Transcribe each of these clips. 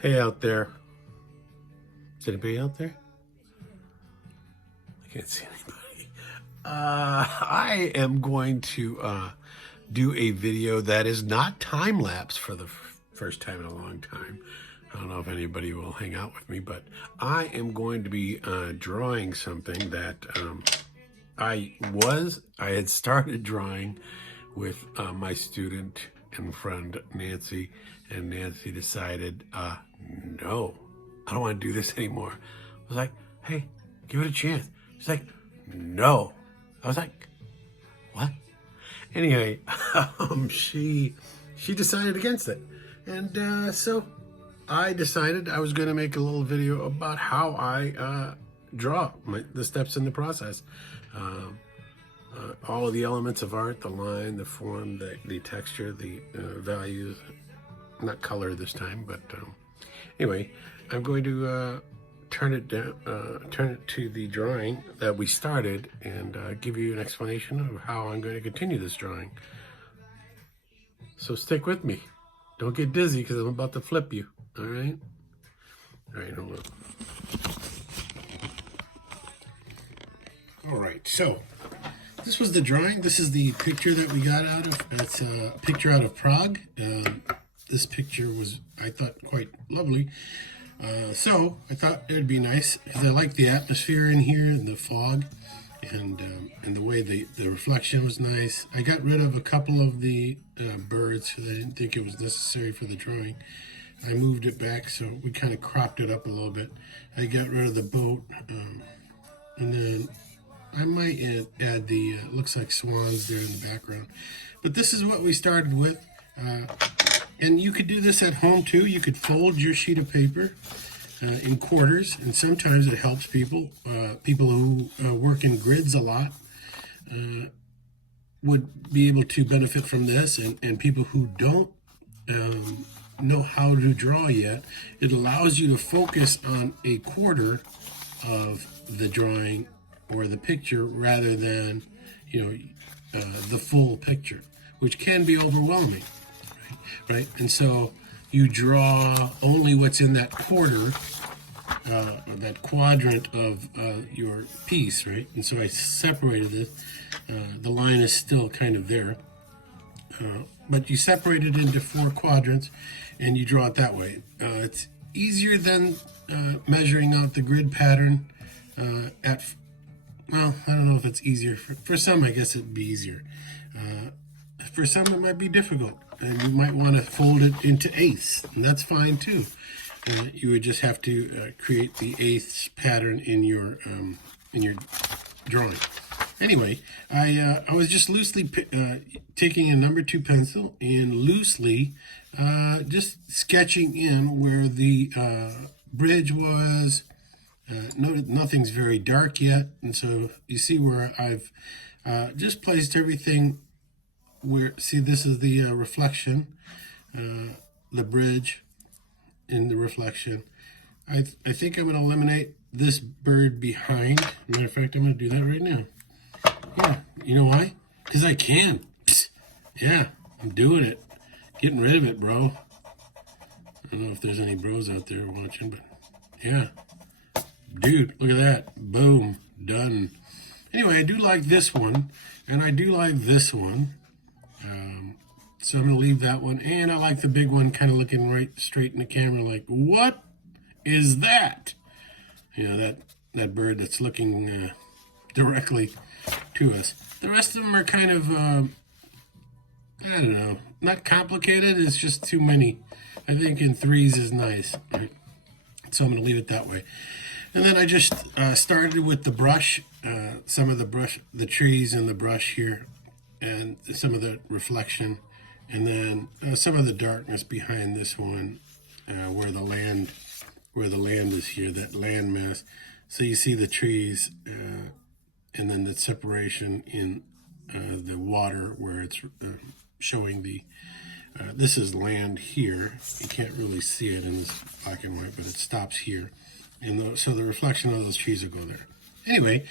Hey out there. Is anybody out there? I can't see anybody. I am going to do a video that is not time-lapse for the first time in a long time. I don't know if anybody will hang out with me, but I am going to be drawing something that I had started drawing with my student and friend Nancy, and Nancy decided, no, I don't want to do this anymore. I was like, hey, give it a chance. She's like, no. I was like, what? Anyway, she decided against it. And so I decided I was going to make a little video about how I draw, the steps in the process. All of the elements of art, the line, the form, the texture, the values, not color this time, but anyway, I'm going to turn it to the drawing that we started and give you an explanation of how I'm going to continue this drawing. So stick with me. Don't get dizzy because I'm about to flip you. All right? All right, hold on. All right, so this was the drawing. This is the picture that we got out of. It's a picture out of Prague. This picture was, I thought, quite lovely. So I thought it would be nice because I like the atmosphere in here and the fog, and the way the reflection was nice. I got rid of a couple of the birds because I didn't think it was necessary for the drawing. I moved it back, so we kind of cropped it up a little bit. I got rid of the boat, and then I might add the, looks like swans there in the background. But this is what we started with. And you could do this at home too. You could fold your sheet of paper in quarters, and sometimes it helps people. People who work in grids a lot would be able to benefit from this, and people who don't know how to draw yet, it allows you to focus on a quarter of the drawing or the picture rather than, the full picture, which can be overwhelming, right? And so you draw only what's in that quarter, that quadrant of your piece, right? And so I separated this. The line is still kind of there, but you separate it into 4 quadrants, and you draw it that way. It's easier than measuring out the grid pattern well, I don't know if it's easier. For some, I guess it'd be easier. For some, it might be difficult, and you might want to fold it into eighths, and that's fine too. You would just have to create the eighths pattern in your drawing. Anyway, I was just loosely taking a number 2 pencil and loosely just sketching in where the bridge was. Note nothing's very dark yet, and so you see where I've just placed everything where, see, this is the reflection, the bridge in the reflection. I think I'm going to eliminate this bird behind. Matter of fact, I'm going to do that right now. Yeah, you know why? Because I can. Psst. Yeah, I'm doing it. Getting rid of it, bro. I don't know if there's any bros out there watching, but yeah. Dude, look at that. Boom. Done. Anyway, I do like this one, and I do like this one. So I'm going to leave that one. And I like the big one kind of looking right straight in the camera like, what is that? That bird that's looking directly to us. The rest of them are kind of, I don't know, not complicated. It's just too many. I think in 3s is nice. Right? So I'm going to leave it that way. And then I just started with the brush, some of the trees and the brush here, and some of the reflection, and then some of the darkness behind this one, where the land is here, that land mass. So you see the trees, and then the separation in the water where it's showing the. This is land here. You can't really see it in this black and white, but it stops here. And so the reflection of those trees will go there. Anyway,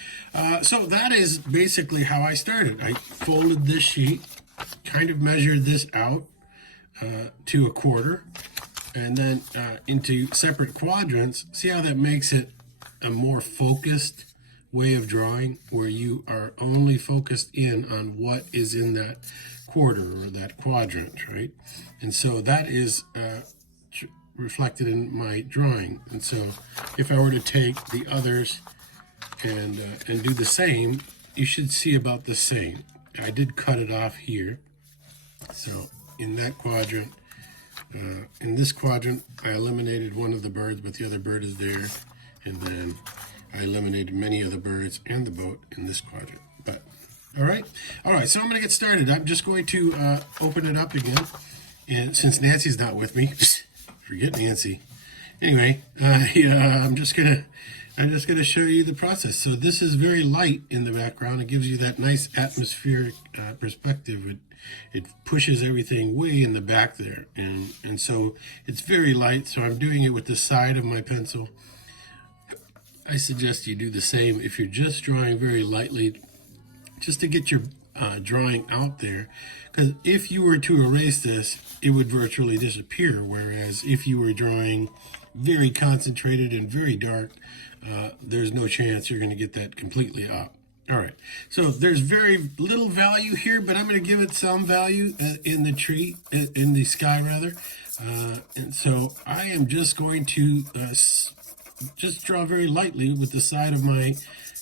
so that is basically how I started. I folded this sheet, kind of measured this out to a quarter, and then into separate quadrants. See how that makes it a more focused way of drawing, where you are only focused in on what is in that quarter or that quadrant, right? And so that is reflected in my drawing. And so if I were to take the others and do the same, you should see about the same. I did cut it off here. So in that quadrant, in this quadrant, I eliminated one of the birds, but the other bird is there. And then I eliminated many of the birds and the boat in this quadrant. But all right, so I'm going to get started. I'm just going to open it up again. And since Nancy's not with me, forget Nancy. Anyway, I'm just gonna show you the process. So this is very light in the background. It gives you that nice atmospheric perspective. It pushes everything way in the back there, and so it's very light. So I'm doing it with the side of my pencil. I suggest you do the same if you're just drawing very lightly, just to get your drawing out there. Because if you were to erase this, it would virtually disappear. Whereas if you were drawing very concentrated and very dark, there's no chance you're going to get that completely up. All right, so there's very little value here, but I'm going to give it some value in the tree, in the sky rather. And so I am just going to just draw very lightly with the side of my,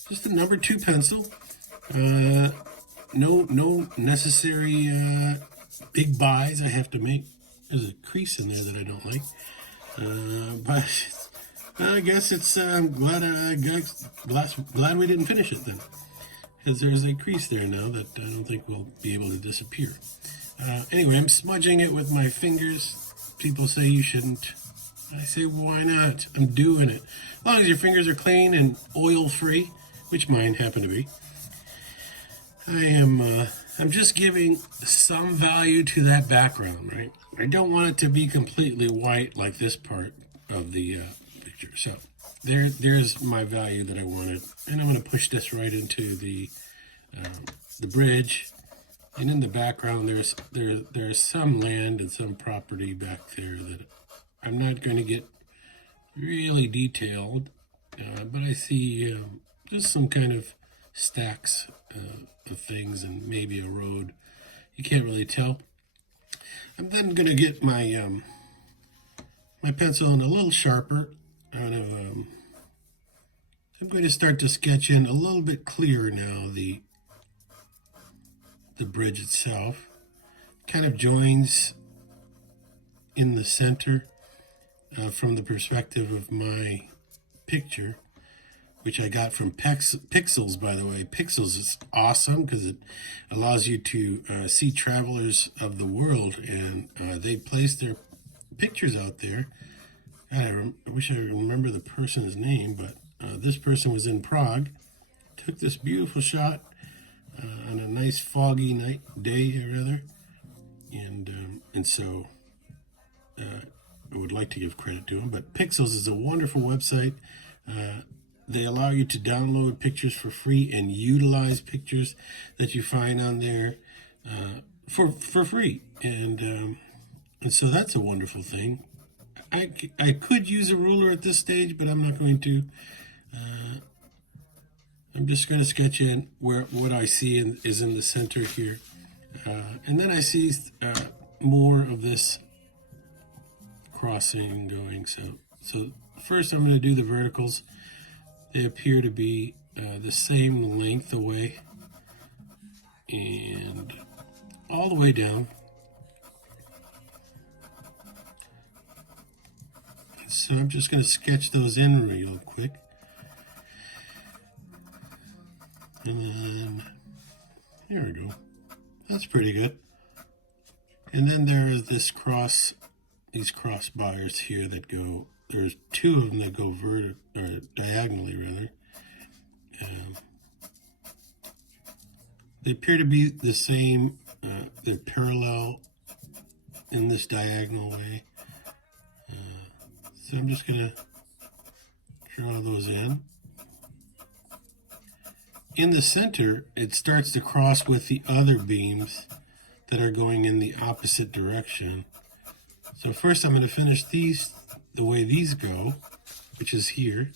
just a number 2 pencil. No necessary big buys I have to make. There's a crease in there that I don't like. But I guess it's glad we didn't finish it then, because there's a crease there now that I don't think will be able to disappear. Anyway, I'm smudging it with my fingers. People say you shouldn't. I say, why not? I'm doing it. As long as your fingers are clean and oil-free, which mine happen to be. I'm just giving some value to that background, right? I don't want it to be completely white like this part of the picture. So there's my value that I wanted, and I'm going to push this right into the bridge. And in the background, there's some land and some property back there that I'm not going to get really detailed, but I see just some kind of stacks of things and maybe a road. You can't really tell. I'm then going to get my my pencil in a little sharper. I'm going to start to sketch in a little bit clearer now the bridge itself. Kind of joins in the center from the perspective of my picture, which I got from Pixels, by the way. Pixels is awesome because it allows you to see travelers of the world, and they place their pictures out there. I wish I remember the person's name, but this person was in Prague, took this beautiful shot on a nice foggy day, and so I would like to give credit to him. But Pixels is a wonderful website. They allow you to download pictures for free and utilize pictures that you find on there for free, and so that's a wonderful thing. I could use a ruler at this stage, but I'm not going to. I'm just going to sketch in where what I see is in the center here, and then I see more of this crossing going. So first I'm going to do the verticals. They appear to be the same length away and all the way down. So I'm just going to sketch those in real quick. And then, here we go. That's pretty good. And then there is these cross bars here that go, there's 2 of them that go diagonally rather. They appear to be the same, they're parallel in this diagonal way. So I'm just going to draw those in. In the center, it starts to cross with the other beams that are going in the opposite direction. So first I'm going to finish these the way these go, which is here.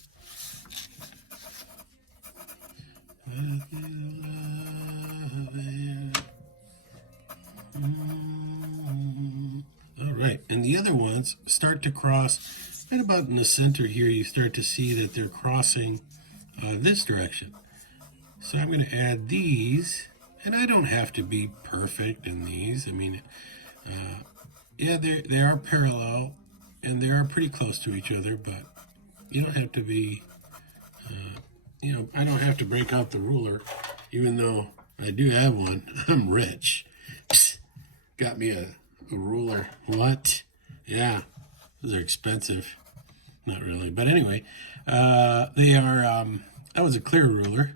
All right, and the other ones start to cross right about in the center here. You start to see that they're crossing this direction. So I'm going to add these, and I don't have to be perfect in these. I mean, yeah, they are parallel, and they are pretty close to each other, but you don't have to be, I don't have to break out the ruler, even though I do have one. I'm rich. Got me a ruler. What? Yeah, those are expensive. Not really, but anyway, they are, that was a clear ruler.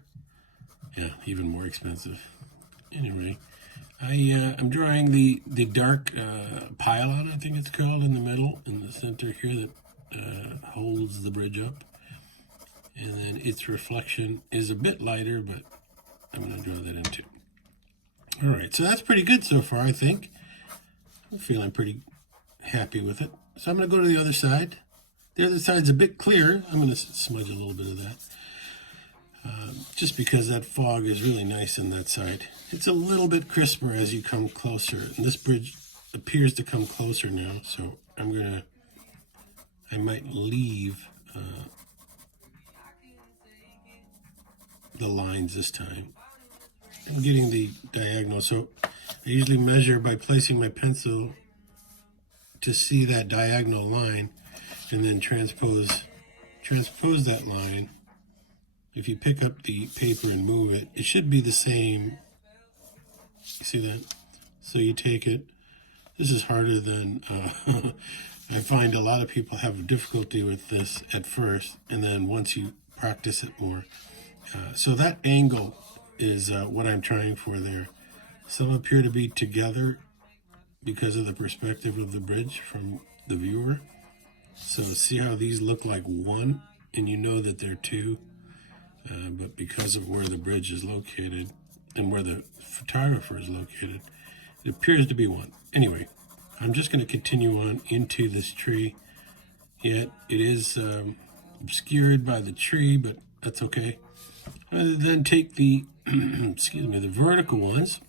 Yeah, even more expensive. Anyway, I'm drawing the dark pylon, I think it's called, in the middle, in the center here that holds the bridge up. And then its reflection is a bit lighter, but I'm going to draw that in too. All right, so that's pretty good so far, I think. I'm feeling pretty happy with it. So I'm going to go to the other side. The other side's a bit clearer. I'm going to smudge a little bit of that. Just because that fog is really nice on that side. It's a little bit crisper as you come closer. And this bridge appears to come closer now, so I might leave the lines this time. I'm getting the diagonal, so I usually measure by placing my pencil to see that diagonal line and then transpose that line. If you pick up the paper and move it, it should be the same. You see that? So you take it. This is harder than, I find a lot of people have difficulty with this at first, and then once you practice it more. So that angle is what I'm trying for there. Some appear to be together because of the perspective of the bridge from the viewer. So see how these look like one, and you know that they're two. But because of where the bridge is located and where the photographer is located, it appears to be one. Anyway, I'm just going to continue on into this tree. Yet it is obscured by the tree, but that's okay. Then take the, the vertical ones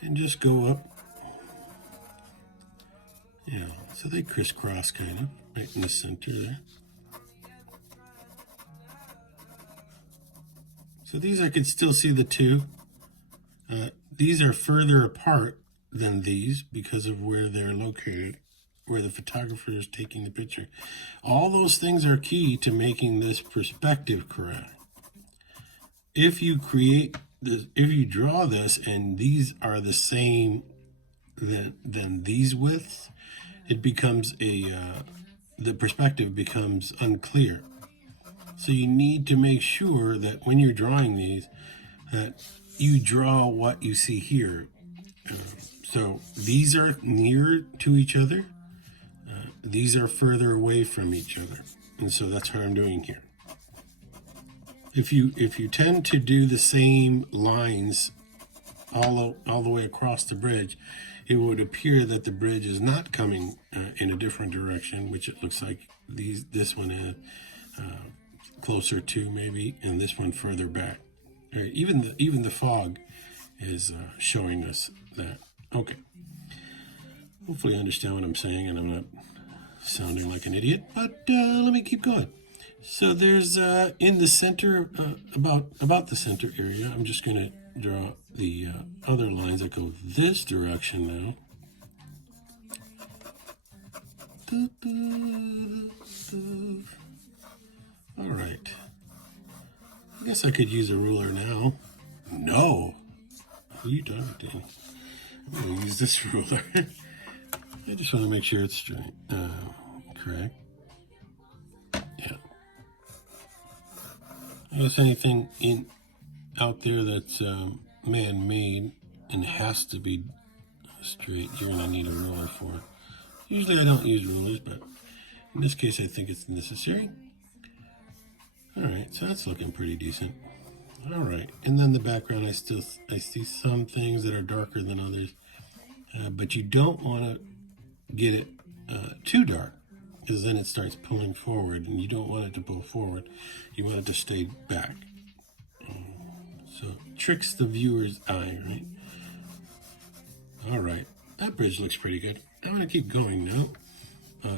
and just go up. Yeah, so they crisscross kind of right in the center there. So these I can still see the two. These are further apart than these because of where they're located, where the photographer is taking the picture. All those things are key to making this perspective correct. If you create this, if you draw this and these are the same than these widths, it becomes the perspective becomes unclear. So you need to make sure that when you're drawing these, that you draw what you see here. So these are near to each other. These are further away from each other. And so that's what I'm doing here. If you tend to do the same lines all the way across the bridge, it would appear that the bridge is not coming in a different direction, which it looks like this one is. Closer to maybe, and this one further back. Even the fog is showing us that. Okay. Hopefully you understand what I'm saying, and I'm not sounding like an idiot. But let me keep going. So there's in the center, about the center area. I'm just going to draw the other lines that go this direction now. All right. I guess I could use a ruler now. No. Who are you talking to? I'm going to use this ruler. I just want to make sure it's straight. Correct. Yeah. Notice anything out there that's man-made and has to be straight, you're going to need a ruler for it. Usually I don't use rulers, but in this case I think it's necessary. Alright, so that's looking pretty decent. Alright, and then the background, I see some things that are darker than others. But you don't want to get it too dark, because then it starts pulling forward, and you don't want it to pull forward. You want it to stay back. So tricks the viewer's eye, right? All right, that bridge looks pretty good. I'm gonna keep going now.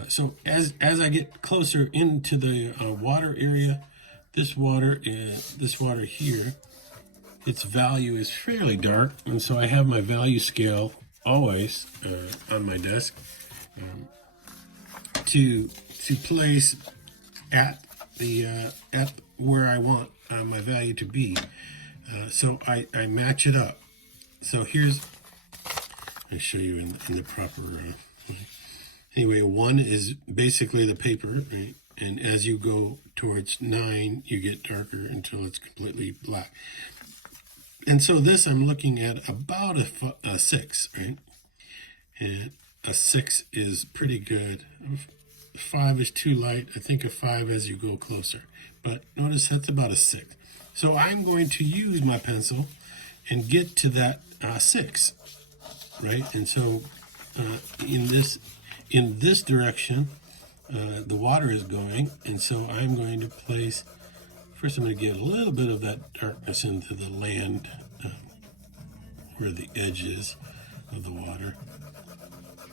So as I get closer into the water area, this water here, its value is fairly dark, and so I have my value scale always on my desk to place at the at where I want my value to be. So I match it up. So here's, I show you in the proper. Anyway, 1 is basically the paper, right? And as you go towards 9, you get darker until it's completely black. And so this, I'm looking at about a 6, right? And a 6 is pretty good. 5 is too light. I think a 5 as you go closer. But notice that's about a 6. So I'm going to use my pencil and get to that 6, right? And so in this direction, the water is going, and so I'm going to place, first I'm going to get a little bit of that darkness into the land where the edge is of the water.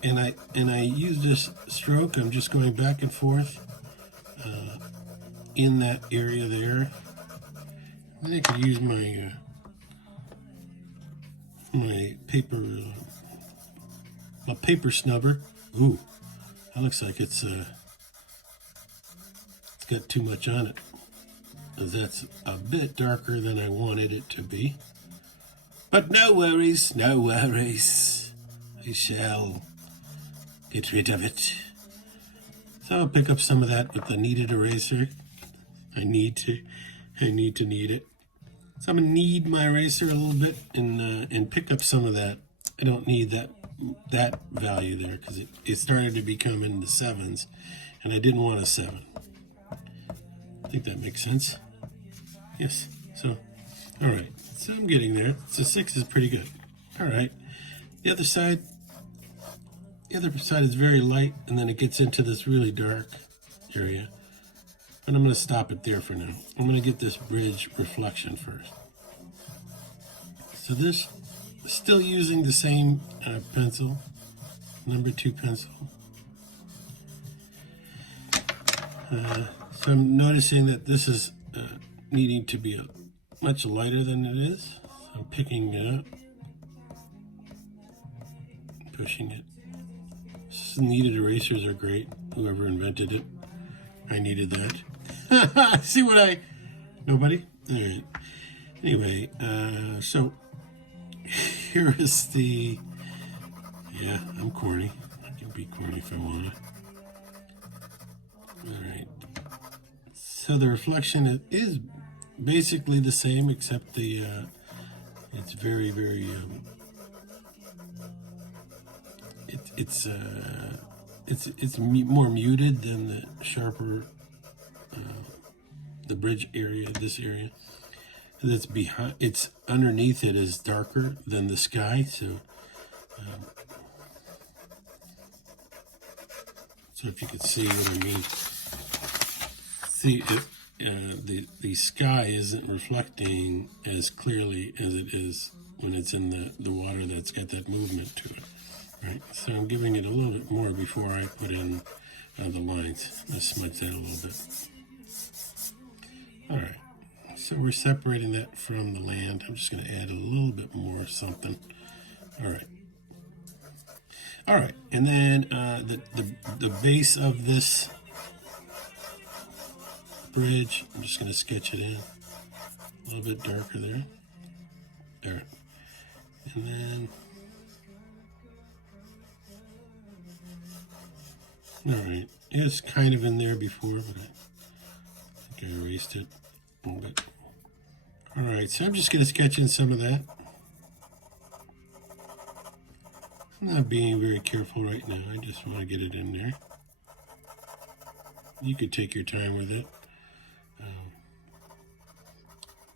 And I use this stroke, I'm just going back and forth in that area there. I think I could use my my paper snubber. Ooh, that looks like it's got too much on it. That's a bit darker than I wanted it to be. But no worries, no worries. I shall get rid of it. So I'll pick up some of that with the kneaded eraser. I need to knead it. So I'm gonna knead my eraser a little bit and pick up some of that. I don't need that value there because it started to become in the 7s, and I didn't want a 7. I think that makes sense. Yes. So, all right. So I'm getting there. So 6 is pretty good. All right. The other side is very light, and then it gets into this really dark area. But I'm going to stop it there for now. I'm going to get this bridge reflection first. So this, still using the same pencil, number 2 pencil. So I'm noticing that this is needing to be much lighter than it is. So I'm picking it up, pushing it. Kneaded erasers are great. Whoever invented it, I needed that. See what nobody? All right. Anyway, so here is the, yeah, I'm corny. I can be corny if I want to. All right. So the reflection is basically the same, except the it's very, very it's more muted than the sharper the bridge area, this area. That's behind. It's underneath it is darker than the sky, so if you could see what I mean. See, the sky isn't reflecting as clearly as it is when it's in the water that's got that movement to it, right? So I'm giving it a little bit more before I put in the lines. Let's smudge that a little bit. All right, so we're separating that from the land. I'm just going to add a little bit more something. All right, and then the base of this bridge, I'm just going to sketch it in a little bit darker there. All right, and then all right, it's kind of in there before, but I think I erased it a little bit. All right, so I'm just going to sketch in some of that. I'm not being very careful right now. I just want to get it in there. You could take your time with it.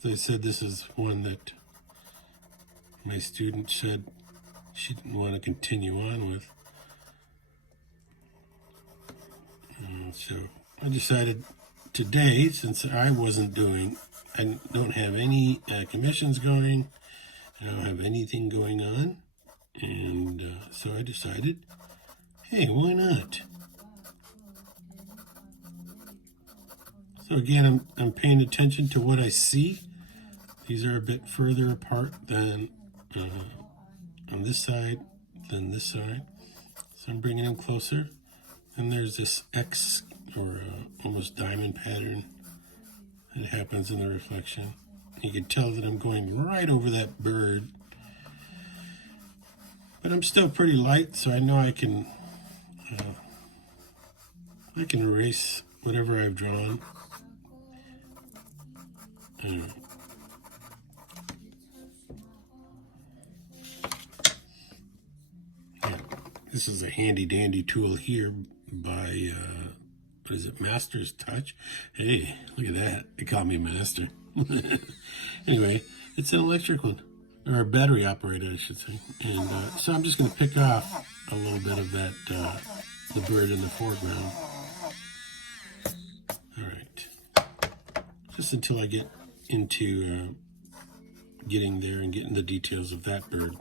As I said, this is one that my student said she didn't want to continue on with. So I decided today, since I don't have any commissions going, I don't have anything going on, and so I decided, hey, why not? So again, I'm paying attention to what I see. These are a bit further apart than on this side than this side. So I'm bringing them closer. And there's this X or almost diamond pattern that happens in the reflection. You can tell that I'm going right over that bird. But I'm still pretty light, so I know I can erase whatever I've drawn. This is a handy dandy tool here by, what is it, Master's Touch? Hey, look at that. It called me Master. Anyway, it's an electric one, or a battery operated, I should say. And so I'm just going to pick off a little bit of that, the bird in the foreground. All right. Just until I get into getting there and getting the details of that bird.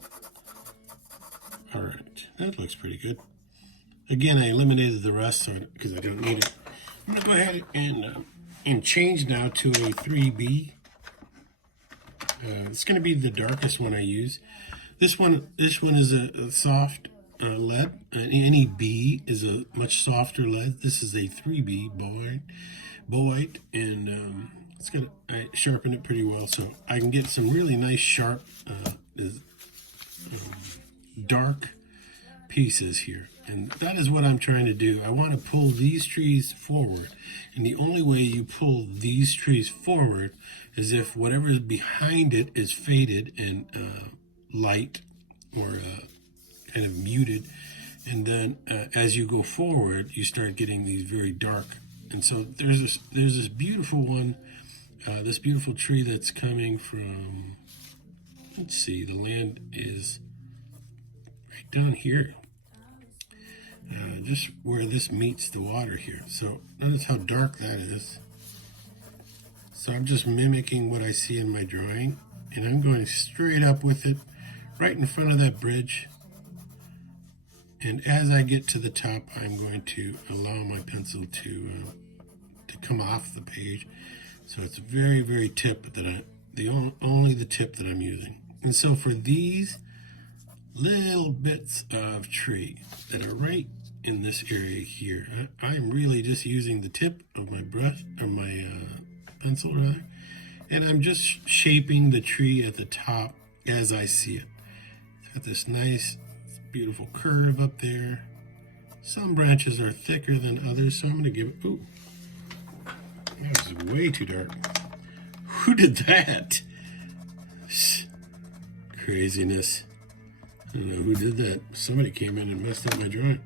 All right, that looks pretty good. Again, I eliminated the rest because I don't need it. I'm gonna go ahead and change now to a 3B. It's gonna be the darkest one I use. This one is a soft lead. Any B is a much softer lead. This is a 3B boite, and I sharpen it pretty well, so I can get some really nice sharp dark pieces here. And that is what I'm trying to do. I want to pull these trees forward. And the only way you pull these trees forward is if whatever is behind it is faded and light or kind of muted. And then as you go forward, you start getting these very dark. And so there's this beautiful one, this beautiful tree that's coming from, let's see, the land is right down here, just where this meets the water here. So notice how dark that is. So I'm just mimicking what I see in my drawing, and I'm going straight up with it right in front of that bridge. And as I get to the top, I'm going to allow my pencil to come off the page. So it's very, very tip that only the tip that I'm using. And so for these little bits of tree that are right in this area here, I'm really just using the tip of my brush, or my pencil rather, and I'm just shaping the tree at the top as I see it. It's got this nice, beautiful curve up there. Some branches are thicker than others, so I'm going to give it, ooh, that was way too dark. Who did that? Craziness. I don't know who did that. Somebody came in and messed up my drawing.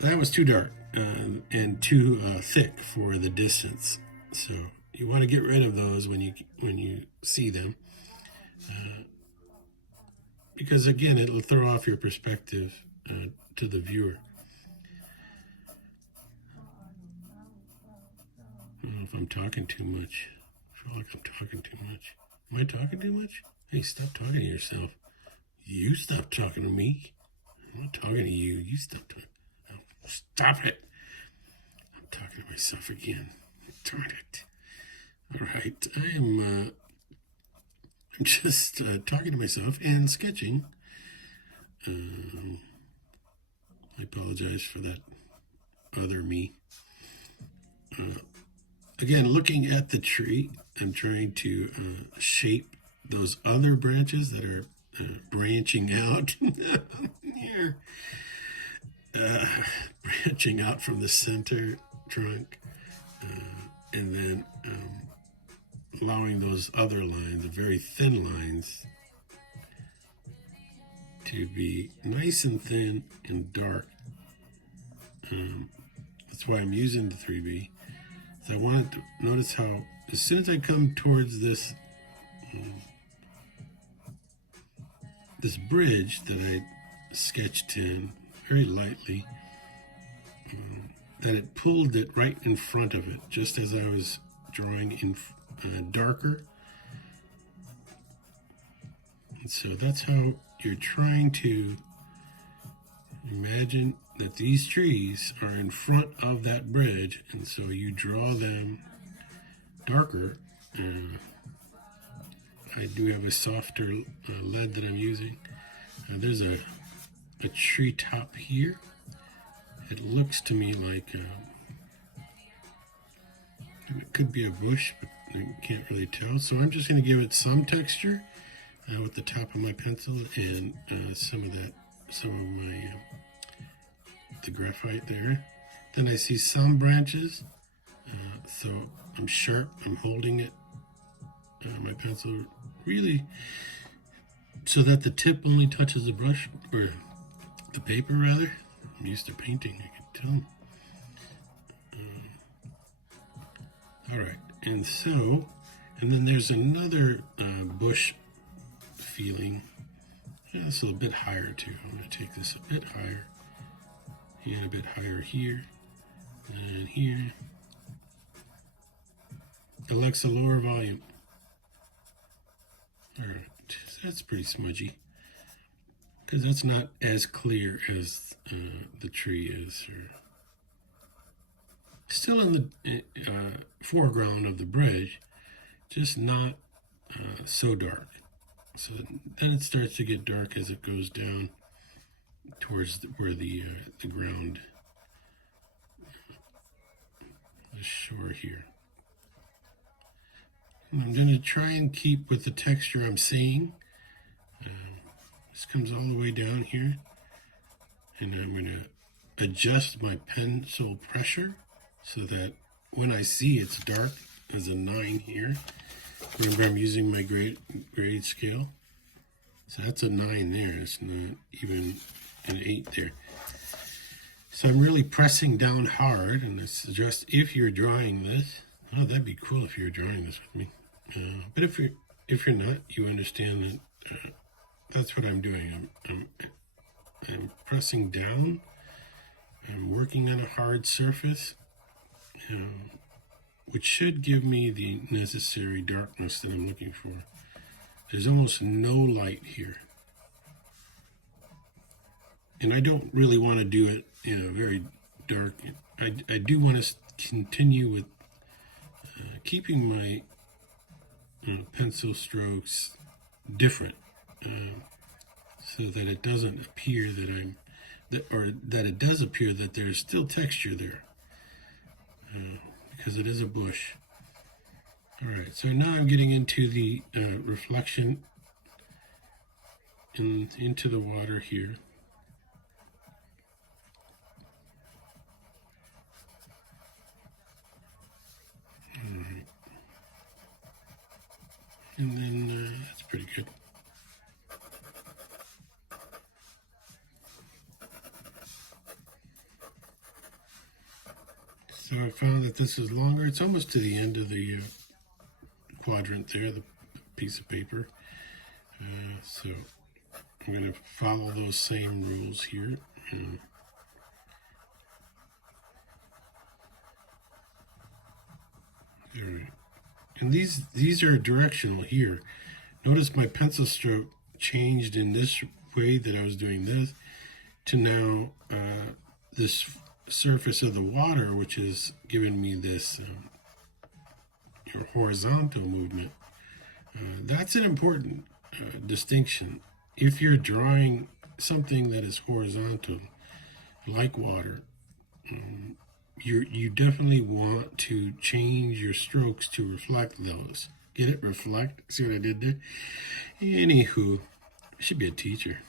That was too dark and too thick for the distance. So you want to get rid of those when you see them, because again, it'll throw off your perspective to the viewer. I don't know if I'm talking too much. I feel like I'm talking too much. Am I talking too much? Hey, stop talking to yourself. You stop talking to me. I'm not talking to you. You stop talking. Oh, stop it. I'm talking to myself again. Darn it. All right. I'm just talking to myself and sketching. I apologize for that other me. Again, looking at the tree, I'm trying to shape those other branches that are branching out. Here. Branching out from the center trunk, and then allowing those other lines, the very thin lines, to be nice and thin and dark. That's why I'm using the 3B. So I wanted to notice how, as soon as I come towards this this bridge that I sketched in very lightly, that it pulled it right in front of it, just as I was drawing in darker. And so that's how you're trying to imagine that these trees are in front of that bridge, and so you draw them darker. I do have a softer lead that I'm using. There's a tree top here. It looks to me like it could be a bush, but I can't really tell. So I'm just going to give it some texture with the top of my pencil and some of my the graphite there. Then I see some branches, so I'm sharp. I'm holding it, my pencil really, so that the tip only touches the brush, or the paper rather. I'm used to painting, I can tell. All right, and then there's another bush feeling. Yeah, it's a little bit higher too. I'm going to take this a bit higher, and a bit higher here, and here. Alexa, lower volume. All right, so that's pretty smudgy, because that's not as clear as the tree is. Or still in the foreground of the bridge, just not so dark. So then it starts to get dark as it goes down towards where the ground, the shore here. And I'm going to try and keep with the texture I'm seeing. This comes all the way down here, and I'm going to adjust my pencil pressure so that when I see it's dark as a 9 here. Remember, I'm using my grade scale, so that's a 9 there. It's not even an 8 there. So I'm really pressing down hard, and I suggest if you're drawing this, oh, that'd be cool if you were drawing this with me. But if you're not, you understand that that's what I'm doing. I'm pressing down. I'm working on a hard surface, which should give me the necessary darkness that I'm looking for. There's almost no light here, and I don't really want to do it very dark. I do want to continue with keeping my pencil strokes different, so that it doesn't appear that it does appear that there's still texture there, because it is a bush. All right, so now I'm getting into the reflection into the water here. All right. And then that's pretty good. So I found that this is longer. It's almost to the end of the quadrant there, the piece of paper. So I'm going to follow those same rules here. All right. And these are directional here. Notice my pencil stroke changed in this way that I was doing this to now this surface of the water, which is giving me this horizontal movement. That's an important distinction. If you're drawing something that is horizontal, like water, you definitely want to change your strokes to reflect those. Get it? Reflect? See what I did there? Anywho, I should be a teacher.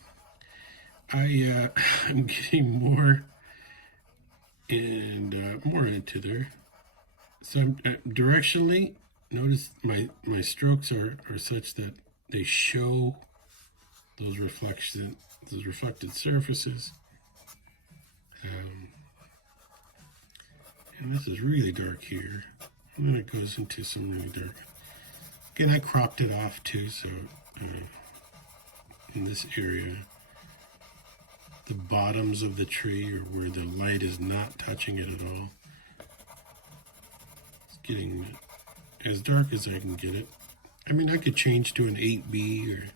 I'm getting more and more into there. So I'm directionally, notice my strokes are such that they show those reflected surfaces. And this is really dark here. And then it goes into some really dark. Again, I cropped it off too, so in this area, the bottoms of the tree, or where the light is not touching it at all. It's getting as dark as I can get it. I mean, I could change to an 8B or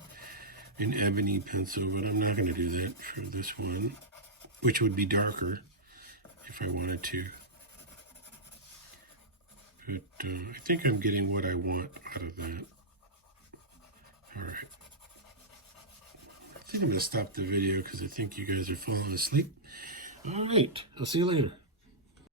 an ebony pencil, but I'm not going to do that for this one, which would be darker if I wanted to. But I think I'm getting what I want out of that. All right. I think I'm going to stop the video because I think you guys are falling asleep. All right. I'll see you later.